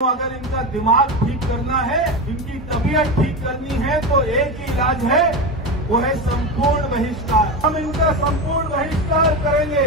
अगर इनका दिमाग ठीक करना है, इनकी तबीयत ठीक करनी है तो एक ही इलाज है, वो है संपूर्ण बहिष्कार। हम इनका संपूर्ण बहिष्कार करेंगे।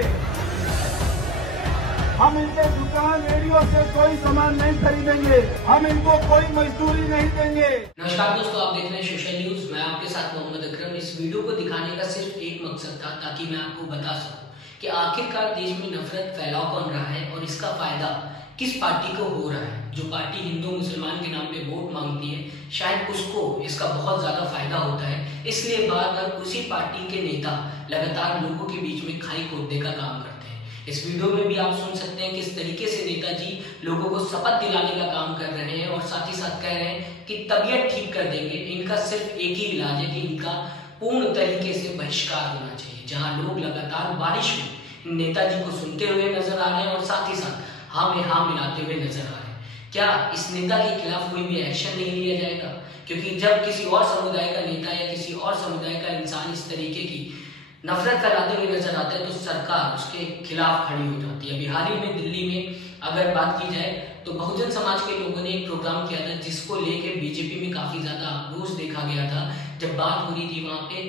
हम इनके दुकान रेडियो से कोई सामान नहीं खरीदेंगे। हम इनको कोई मजदूरी नहीं देंगे। नमस्कार दोस्तों, आप देख रहे हैं सोशल न्यूज। मैं आपके साथ मोहम्मद अकरम। इस वीडियो को दिखाने का सिर्फ एक मकसद था, ताकि मैं आपको बता सकूं कि आखिरकार देश में नफरत फैलाव कौन रहा है और इसका फायदा किस पार्टी को हो रहा है। जो पार्टी हिंदू मुसलमान के नाम पे वोट मांगती है, शायद उसको इसका बहुत ज्यादा फायदा होता है। इसलिए बार बार उसी पार्टी के नेता लगातार लोगों के बीच में खाई खोदने का काम करते हैं। इस वीडियो में भी आप सुन सकते हैं किस तरीके से नेताजी लोगों को शपथ दिलाने का काम कर रहे हैं और साथ ही साथ कह रहे हैं कि तबीयत ठीक कर देंगे। इनका सिर्फ एक ही इलाज है कि इनका पूर्ण तरीके से बहिष्कार होना चाहिए। जहां लोग लगातार बारिश में नेताजी को सुनते हुए नजर आ रहे हैं और साथ ही साथ हाँ में हाँ मिलाते हुए नजर आ रहे हैं। क्या इस नेता के खिलाफ कोई भी एक्शन नहीं लिया जाएगा? क्योंकि जब किसी और समुदाय का नेता या किसी और समुदाय का इंसान इस तरीके की नफरत फैलाते हुए नजर आता है तो सरकार उसके खिलाफ खड़ी हो जाती है। अभी हाल ही में दिल्ली में अगर बात की जाए तो बहुजन समाज के लोगों ने एक प्रोग्राम किया था, जिसको लेकर बीजेपी में काफी ज्यादा आक्रोश देखा गया था। जब बात हो रही थी वहां पे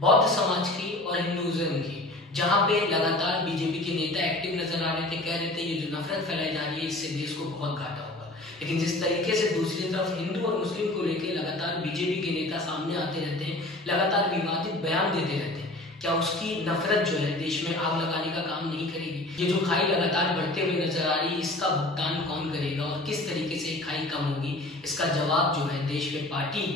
बौद्ध समाज की और हिंदुइज्म की, जहां पे लगातार बीजेपी के नेता एक्टिव नजर आ रहे थे, कह रहे थे ये जो नफरत फैलाई जा रही है इससे देश को बहुत घाटा होगा। लेकिन जिस तरीके से दूसरी तरफ हिंदू और मुस्लिम को लेकर लगातार बीजेपी के नेता सामने आते रहते हैं, लगातार विवादित बयान देते रहते हैं, क्या उसकी नफरत जो है देश में आग लगाने का काम नहीं करेगी? ये जो खाई लगातार बढ़ते हुए नजर आ रही है, इसका भुगतान कौन करेगा और किस तरीके से खाई कम होगी? इसका जवाब जो है देश में पार्टी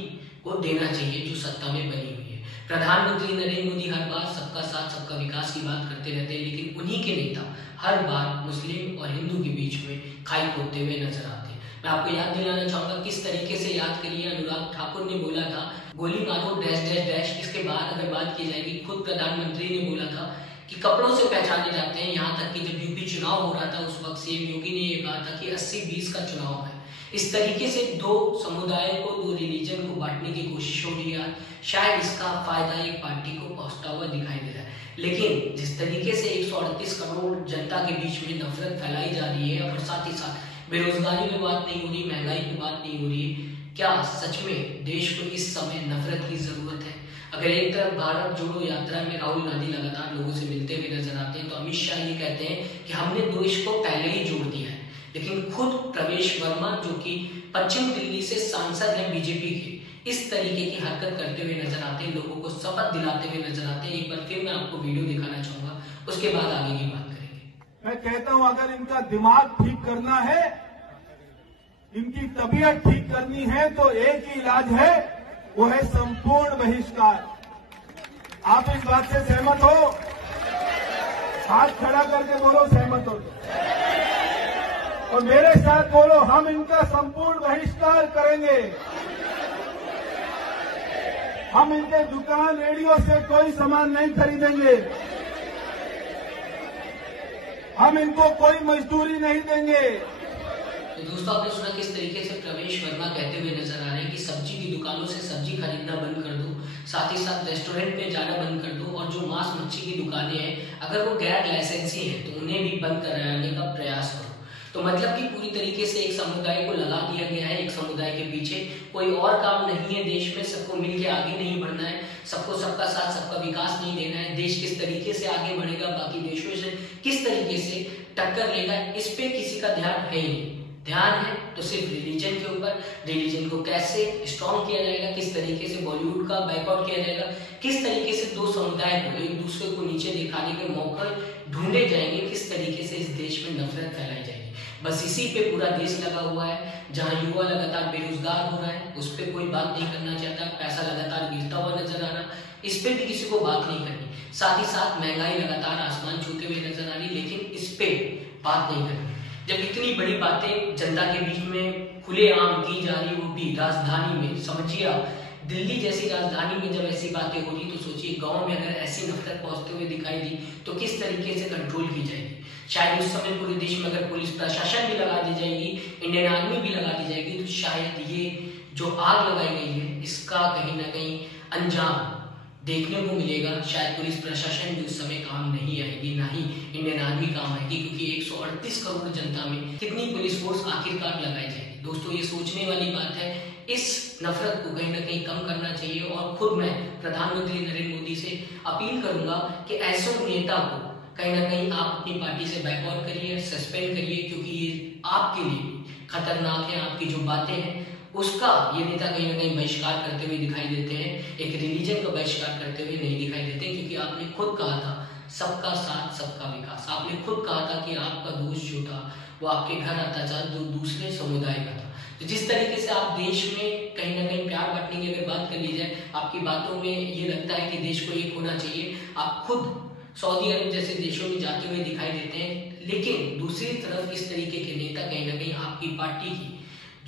को देना चाहिए जो सत्ता में बनी हुई है। प्रधानमंत्री नरेंद्र मोदी हर बार सबका साथ सबका विकास की बात करते रहते हैं, लेकिन उन्हीं के नेता हर बार मुस्लिम और हिंदू के बीच में खाई खोदते हुए नजर आते हैं। मैं आपको याद दिलाना चाहूंगा किस तरीके से याद करिए, अनुराग ठाकुर ने बोला था गोली मारो डैश डैश डैश। इसके बाद अगर बात की जाएगी, खुद प्रधानमंत्री ने बोला था कि कपड़ों से पहचाने जाते हैं। यहाँ तक कि जब यूपी चुनाव हो रहा था उस वक्त सीएम योगी ने ये कहा था कि 80-20 का चुनाव है। इस तरीके से दो समुदाय को, दो रिलीजन को बांटने की कोशिश हो रही है। शायद इसका फायदा एक पार्टी को पहुंचता हुआ दिखाई दे रहा है। लेकिन जिस तरीके से 138 करोड़ जनता के बीच में नफरत फैलाई जा रही है और साथ ही साथ बेरोजगारी की बात नहीं हो रही, महंगाई की बात नहीं हो रही, क्या सच में देश को इस समय नफरत की जरूरत है? अगर एक तरफ भारत जोड़ो यात्रा में राहुल गांधी लगातार लोगों से मिलते हुए नजर आते हैं, तो अमित शाह ये कहते हैं कि हमने देश को पहले ही जोड़ दिया है। लेकिन खुद प्रवेश वर्मा, जो कि पश्चिम दिल्ली से सांसद हैं बीजेपी के, इस तरीके की हरकत करते हुए नजर आते हैं, लोगों को शपथ दिलाते हुए नजर आते हैं। एक बार फिर मैं आपको वीडियो दिखाना चाहूंगा, उसके बाद आगे की बात करेंगे। मैं कहता हूं अगर इनका दिमाग ठीक करना है, इनकी तबीयत ठीक करनी है तो एक ही इलाज है, वो है संपूर्ण बहिष्कार। आप इस बात से सहमत हो? हाथ खड़ा करके बोलो सहमत हो और मेरे साथ बोलो, हम इनका संपूर्ण बहिष्कार करेंगे। हम इनके दुकान रेडियो से कोई सामान नहीं खरीदेंगे। हम इनको कोई मजदूरी नहीं देंगे। तो दोस्तों, आपने सुना किस तरीके से प्रवेश वर्मा कहते हुए नजर आ रहे हैं कि सब्जी की दुकानों से सब्जी खरीदना बंद कर दो, साथ ही साथ रेस्टोरेंट में जाना बंद कर दो, और जो मांस मच्छी की दुकानें हैं अगर वो गैर लाइसेंसी हैं तो उन्हें भी बंद कराने का प्रयास करो। तो मतलब कि पूरी तरीके से एक समुदाय को लगा दिया गया है। एक समुदाय के पीछे कोई और काम नहीं है। देश में सबको मिलकर आगे नहीं बढ़ना है, सबको सबका साथ सबका विकास नहीं देना है। देश किस तरीके से आगे बढ़ेगा, बाकी देशों से किस तरीके से टक्कर लेगा, इस पे किसी का ध्यान है ही नहीं। ध्यान है तो सिर्फ रिलीजन के ऊपर, रिलीजन को कैसे स्ट्रॉन्ग किया जाएगा, किस तरीके से बॉलीवुड का बैकआउट किया जाएगा, किस तरीके से दो समुदाय को एक दूसरे को नीचे दिखाने के मौके ढूंढे जाएंगे, किस तरीके से इस देश में नफरत फैलाई जाएगी। बस इसी पे पूरा देश लगा हुआ है। जहां युवा लगातार बेरोजगार हो रहा है, उस पर कोई बात नहीं करना चाहता। पैसा लगातार गिरता हुआ नजर आ रहा, इस पे भी किसी को बात नहीं करनी। साथ ही साथ महंगाई लगातार आसमान छूते हुए नजर आ रही, लेकिन इस पे बात नहीं करनी। जब इतनी बड़ी बातें जनता के बीच में खुलेआम की जा रही, वो भी राजधानी में, समझिए आप दिल्ली जैसी राजधानी में जब ऐसी बातें हो रही, तो सोचिए गांव में अगर ऐसी नफरत पहुंचते हुए दिखाई दी तो किस तरीके से कंट्रोल की जाएगी। शायद उस समय पूरे देश में अगर पुलिस प्रशासन भी लगा दी जाएगी, इंडियन आर्मी भी लगा दी जाएगी, तो शायद ये जो आग लगाई गई है इसका कहीं ना कहीं अंजाम देखने को मिलेगा। शायद पुलिस प्रशासन भी उस समय काम नहीं आएगी, ना ही इंडियन आर्मी काम आएगी, क्योंकि 138 करोड़ जनता में कितनी पुलिस फोर्स आखिरकार लगाई जाएगी। दोस्तों ये सोचने वाली बात है। इस नफरत को कहीं ना कहीं कम करना चाहिए और खुद मैं प्रधानमंत्री नरेंद्र मोदी से अपील करूंगा कि ऐसे नेता को कहीं ना कहीं आप अपनी पार्टी से बैकआउट करिए, सस्पेंड करिए, क्योंकि ये आपके लिए खतरनाक है। आपकी जो बातें हैं उसका ये नेता कहीं ना कहीं बहिष्कार करते हुए दिखाई देते हैं, एक रिलीजन का बहिष्कार करते हुए नहीं दिखाई देते, क्योंकि आपने खुद कहा था सबका साथ सबका विकास। आपने खुद कहा था कि आपका दोष जो था वो आपके घर अत्याचार दूसरे समुदाय का था। तो जिस तरीके से आप देश में कहीं ना कहीं प्यार बांटने की अगर बात कर ली जाए, आपकी बातों में ये लगता है कि देश को एक होना चाहिए। आप खुद सऊदी अरब जैसे देशों में जाते हुए दिखाई देते हैं, लेकिन दूसरी तरफ इस तरीके के नेता कहीं ना कहीं आपकी पार्टी की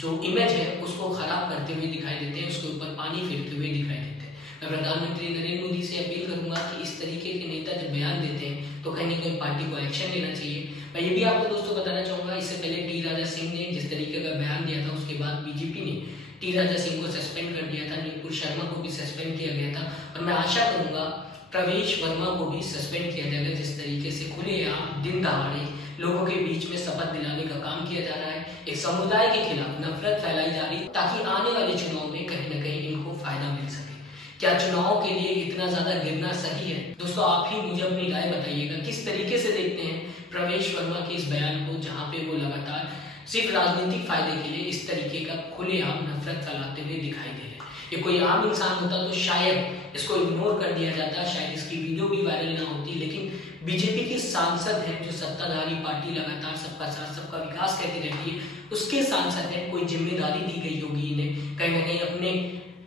जो इमेज है उसको खराब करते हुए दिखाई देते हैं, उसके ऊपर पानी फेरते हुए दिखाई देते हैं। मैं प्रधानमंत्री नरेंद्र मोदी से अपील करूंगा कि इस तरीके के नेता जब बयान देते हैं तो कहीं ना कहीं पार्टी को एक्शन लेना चाहिए। मैं ये भी आपको दोस्तों बताना चाहूंगा, इससे पहले टी राजा सिंह ने जिस तरीके का बयान दिया था उसके बाद बीजेपी ने टी राजा सिंह को सस्पेंड कर दिया था, नुपुर शर्मा को भी सस्पेंड किया गया था, और मैं आशा करूंगा प्रवेश वर्मा को भी सस्पेंड किया जाएगा। जिस तरीके से खुलेआम दिन दहाड़े लोगों के बीच में शपथ दिलाने का काम किया जा रहा है, एक समुदाय के खिलाफ नफरत फैलाई जा रही, ताकि आने वाले चुनाव में कहीं ना कहीं इनको फायदा मिल सके। क्या चुनाव के लिए इतना ज्यादा गिरना सही है? दोस्तों आप ही मुझे अपनी राय बताइएगा, किस तरीके से देखते हैं प्रवेश वर्मा के इस बयान को, जहां पे वो लगातार सिर्फ राजनीतिक फायदे के लिए इस तरीके का खुलेआम नफरत फैलाते हुए दिखाई दे रहे हैं। ये कोई आम इंसान होता तो शायद इसको इग्नोर कर दिया जाता, शायद इसकी वीडियो भी वायरल ना होती, लेकिन बीजेपी के सांसद हैं जो सत्ताधारी पार्टी लगातार सबका साथ सबका विकास कहती रहती है, उसके सांसद हैं, कोई जिम्मेदारी दी गई होगी इन्हें, कहीं ना कहीं अपने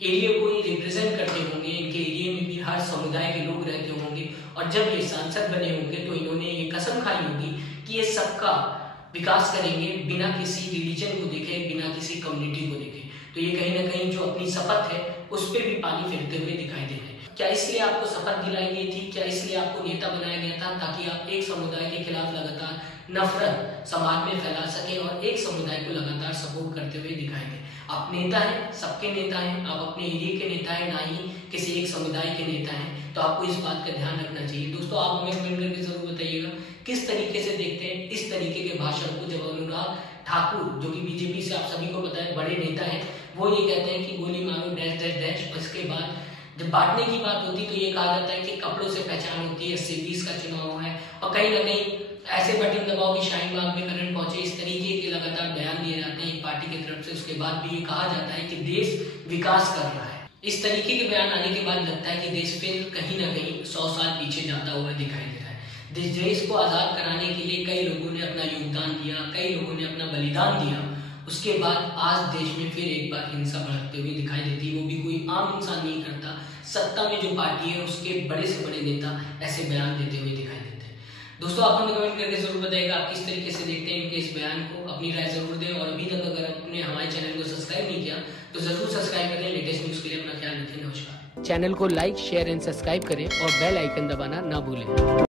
एरिया को ही रिप्रेजेंट करते होंगे, इनके एरिया में भी हर समुदाय के लोग रहते होंगे, और जब ये सांसद बने होंगे तो इन्होंने ये कसम खाई होगी कि ये सबका विकास करेंगे बिना किसी रिलीजन को देखे, बिना किसी कम्युनिटी को देखे। तो ये कहीं ना कहीं जो अपनी शपथ है उस पर भी पानी फेरते हुए दिखाई दे रहे हैं। क्या इसलिए आपको शपथ दिलाई गई थी? क्या इसलिए आपको नेता बनाया गया था ताकि आप एक समुदाय के खिलाफ लगातार नफरत समाज में फैला सके और एक समुदाय को लगातार सपोर्ट करते हुए दिखाई दे? आप नेता हैं, सबके नेता हैं, आप अपने एरिया के नेता हैं, ना ही किसी एक समुदाय के नेता हैं, तो आपको इस बात का ध्यान रखना चाहिए। दोस्तों आप हमें कमेंट करके जरूर बताइएगा किस तरीके से देखते हैं इस तरीके के भाषण को, जब अनुराग ठाकुर जो कि बीजेपी से आप सभी को पता है बड़े नेता हैं, वो ये कहते हैं कि गोली मारो डैश डैश डैश। उसके बाद जब बांटने की बात होती तो ये कहा जाता है कि कपड़ों से पहचान होती है, 20 का चुनाव है, और कहीं ना कहीं ऐसे बटन दबाओ कि शाहीन बाग में करंट पहुंचे। इस तरीके के लगातार बयान दिए जाते हैं एक पार्टी की तरफ से। उसके बाद भी ये कहा जाता है कि देश विकास कर रहा है। इस तरीके के बयान आने के बाद लगता है कि देश फिर कहीं ना कहीं 100 साल पीछे जाता हुआ दिखाई दे रहा है। देश को आजाद कराने के लिए कई लोगों ने अपना योगदान दिया, कई लोगों ने अपना बलिदान दिया, उसके बाद आज देश में फिर एक बार हिंसा बढ़ते हुए दिखाई देती है। वो भी कोई आम इंसान नहीं करता, सत्ता में जो पार्टी है उसके बड़े से बड़े नेता ऐसे बयान देते हुए दिखाई देते हैं। दोस्तों आप हमें कमेंट करके जरूर बताइएगा आप किस तरीके से देखते हैं इनके इस बयान को, अपनी राय जरूर दें, और अभी तक अगर आपने हमारे चैनल को सब्सक्राइब नहीं किया तो जरूर सब्सक्राइब करें। लेटेस्ट न्यूज के लिए अपना ख्याल रखें। नमस्कार। चैनल को लाइक, शेयर एंड सब्सक्राइब करें और बेल आइकन दबाना ना भूलें।